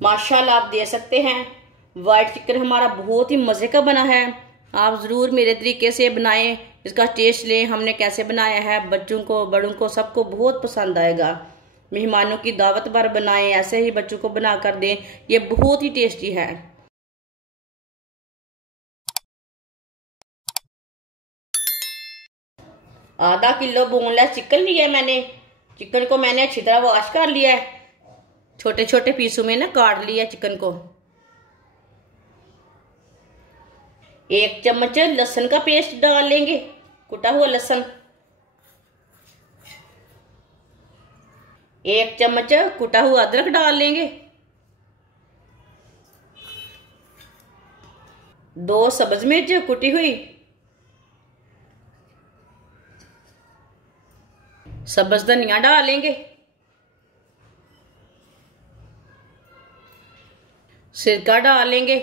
माशाल्लाह आप देख सकते हैं वाइट चिकन हमारा बहुत ही मज़े का बना है। आप ज़रूर मेरे तरीके से बनाएं, इसका टेस्ट लें। हमने कैसे बनाया है, बच्चों को बड़ों को सबको बहुत पसंद आएगा। मेहमानों की दावत पर बनाएं, ऐसे ही बच्चों को बना कर दें, ये बहुत ही टेस्टी है। आधा किलो बोनलेस चिकन लिया है मैंने। चिकन को मैंने अच्छी तरह वॉश कर लिया है, छोटे छोटे पीसों में ना काट लिया चिकन को। 1 चम्मच लहसुन का पेस्ट डाल लेंगे, कुटा हुआ लहसुन। 1 चम्मच कुटा हुआ अदरक डाल लेंगे। 2 सब्ज मिर्च कुटी हुई, सब्ज धनिया डाल लेंगे। सिरका डाल लेंगे।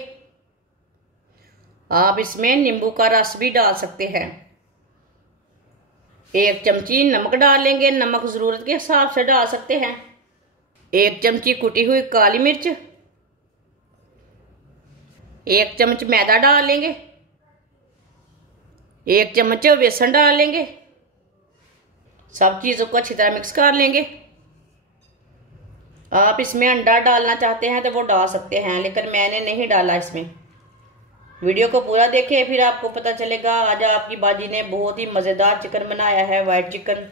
आप इसमें नींबू का रस भी डाल सकते हैं। 1 चमची नमक डाल लेंगे, नमक जरूरत के हिसाब से डाल सकते हैं। 1 चमची कुटी हुई काली मिर्च। 1 चम्मच मैदा डाल लेंगे। 1 चम्मच बेसन डाल लेंगे। सब चीज़ों को अच्छी तरह मिक्स कर लेंगे। आप इसमें अंडा डालना चाहते हैं तो वो डाल सकते हैं, लेकिन मैंने नहीं डाला इसमें। वीडियो को पूरा देखें, फिर आपको पता चलेगा। आज आपकी बाजी ने बहुत ही मज़ेदार चिकन बनाया है, वाइट चिकन।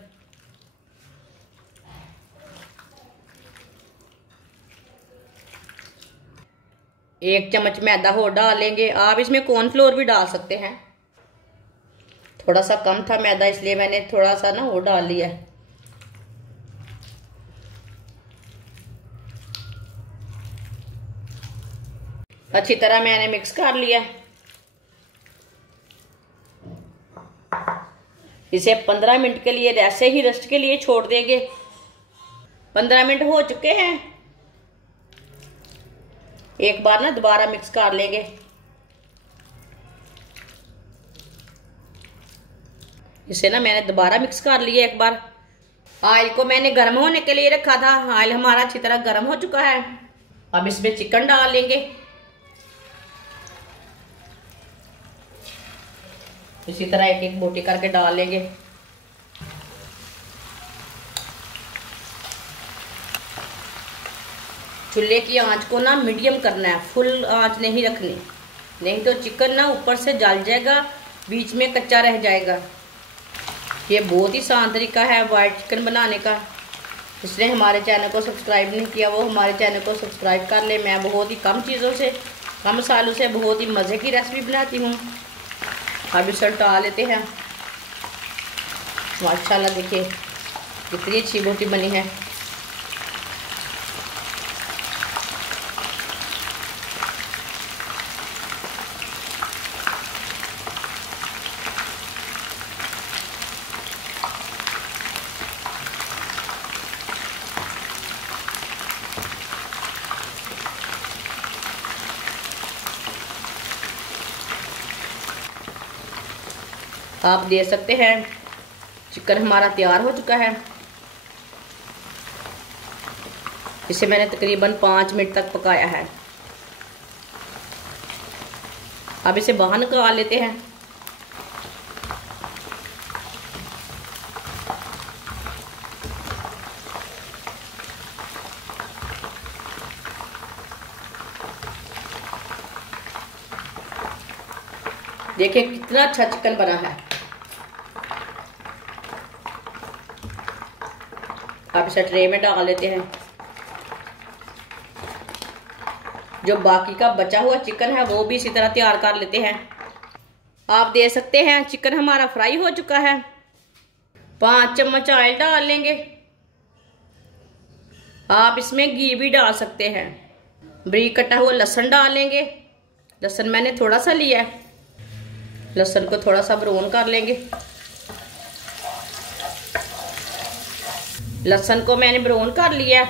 एक चम्मच मैदा हो डाल लेंगे। आप इसमें कॉर्नफ्लोर भी डाल सकते हैं, थोड़ा सा कम था मैदा इसलिए मैंने थोड़ा सा ना वो डाल लिया है। अच्छी तरह मैंने मिक्स कर लिया। इसे 15 मिनट के लिए ऐसे ही रेस्ट के लिए छोड़ देंगे। 15 मिनट हो चुके हैं। एक बार ना दोबारा मिक्स कर लेंगे। इसे ना मैंने दोबारा मिक्स कर लिया एक बार। ऑयल को मैंने गर्म होने के लिए रखा था। ऑयल हमारा अच्छी तरह गर्म हो चुका है। अब इसमें चिकन डाल लेंगे। इसी तरह एक एक बोटी करके डाल लेंगे। चूल्हे की आंच को ना मीडियम करना है, फुल आंच नहीं रखनी, नहीं तो चिकन ना ऊपर से जल जाएगा, बीच में कच्चा रह जाएगा। ये बहुत ही आसान तरीका है वाइट चिकन बनाने का। जिसने हमारे चैनल को सब्सक्राइब नहीं किया वो हमारे चैनल को सब्सक्राइब कर ले। मैं बहुत ही कम चीज़ों से, कम मसालों से बहुत ही मज़े की रेसिपी बनाती हूँ। अब इसे उल्टा लेते हैं। माशाल्लाह देखिए कितनी अच्छी बोटी बनी है। आप देख सकते हैं चिकन हमारा तैयार हो चुका है। इसे मैंने तकरीबन 5 मिनट तक पकाया है। अब इसे बाहर निकाल लेते हैं। देखिए कितना अच्छा चिकन बना है। अब इसे ट्रे में डाल लेते हैं। जो बाकी का बचा हुआ चिकन है वो भी इसी तरह तैयार कर लेते हैं। आप देख सकते हैं चिकन हमारा फ्राई हो चुका है। 5 चम्मच ऑयल डाल लेंगे। आप इसमें घी भी डाल सकते हैं। बारीक कटा हुआ लहसुन डाल लेंगे। लहसुन मैंने थोड़ा सा लिया है। लहसुन को थोड़ा सा ब्राउन कर लेंगे। लहसुन को मैंने ब्राउन कर लिया।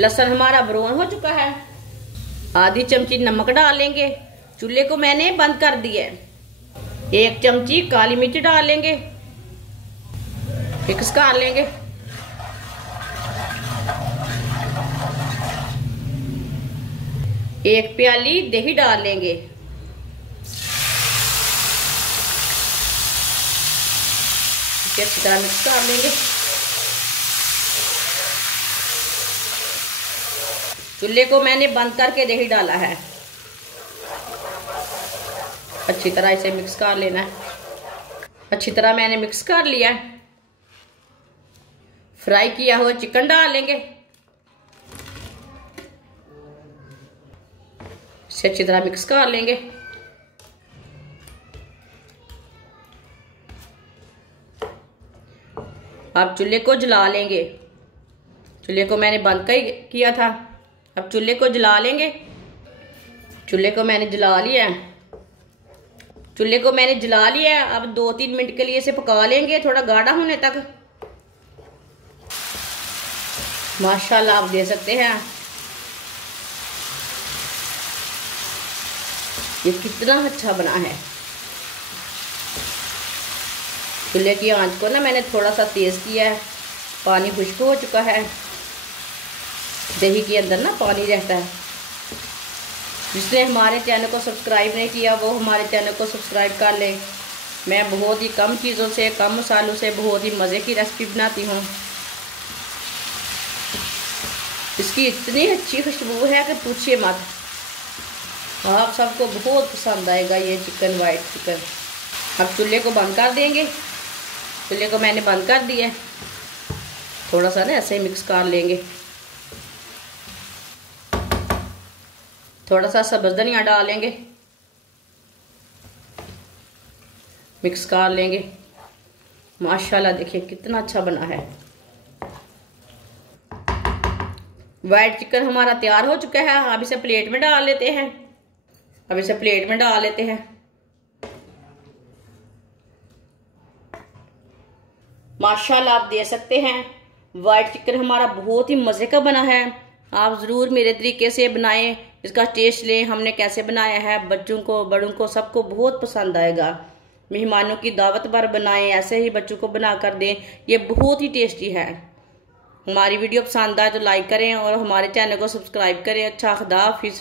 लहसुन हमारा ब्राउन हो चुका है। आधी चमची नमक डाल लेंगे। चूल्हे को मैंने बंद कर दिया है। 1 चमची काली मिर्च डाल लेंगे। मिक्स कर लेंगे। 1 प्याली दही डाल लेंगे। अच्छी तरह मिक्स कर लेंगे। चूल्हे को मैंने बंद करके दही डाला है। अच्छी तरह इसे मिक्स कर लेना है। अच्छी तरह मैंने मिक्स कर लिया है। फ्राई किया हुआ चिकन डाल लेंगे। इसे अच्छी तरह मिक्स कर लेंगे। अब चूल्हे को जला लेंगे। चूल्हे को मैंने बंद किया था। अब चूल्हे को जला लेंगे। चूल्हे को मैंने जला लिया है। चूल्हे को मैंने जला लिया है। अब 2-3 मिनट के लिए इसे पका लेंगे, थोड़ा गाढ़ा होने तक। माशाल्लाह आप देख सकते हैं ये कितना अच्छा बना है। चूल्हे की आंच को ना मैंने थोड़ा सा तेज किया है। पानी खुश्क हो चुका है। दही के अंदर ना पानी रहता है। जिसने हमारे चैनल को सब्सक्राइब नहीं किया वो हमारे चैनल को सब्सक्राइब कर ले। मैं बहुत ही कम चीज़ों से, कम मसालों से बहुत ही मज़े की रेसिपी बनाती हूँ। इसकी इतनी अच्छी खुशबू है कि पूछिए मत। आप सबको बहुत पसंद आएगा ये चिकन, वाइट चिकन। अब चूल्हे को बंद कर देंगे। चूल्हे को मैंने बंद कर दिया। थोड़ा सा ना ऐसे मिक्स कर लेंगे। थोड़ा सा सब्ज़ धनिया डालेंगे, मिक्स कर लेंगे। माशाल्लाह देखिए कितना अच्छा बना है। वाइट चिकन हमारा तैयार हो चुका है। अब इसे प्लेट में डाल लेते हैं। अब इसे प्लेट में डाल लेते हैं। माशाल्लाह आप देख सकते हैं वाइट चिकन हमारा बहुत ही मज़े का बना है। आप ज़रूर मेरे तरीके से बनाएं, इसका टेस्ट लें। हमने कैसे बनाया है, बच्चों को, बड़ों को, सबको बहुत पसंद आएगा। मेहमानों की दावत पर बनाएं, ऐसे ही बच्चों को बना कर दें। ये बहुत ही टेस्टी है। हमारी वीडियो पसंद आए तो लाइक करें और हमारे चैनल को सब्सक्राइब करें। अच्छा, खुदा हाफिज़।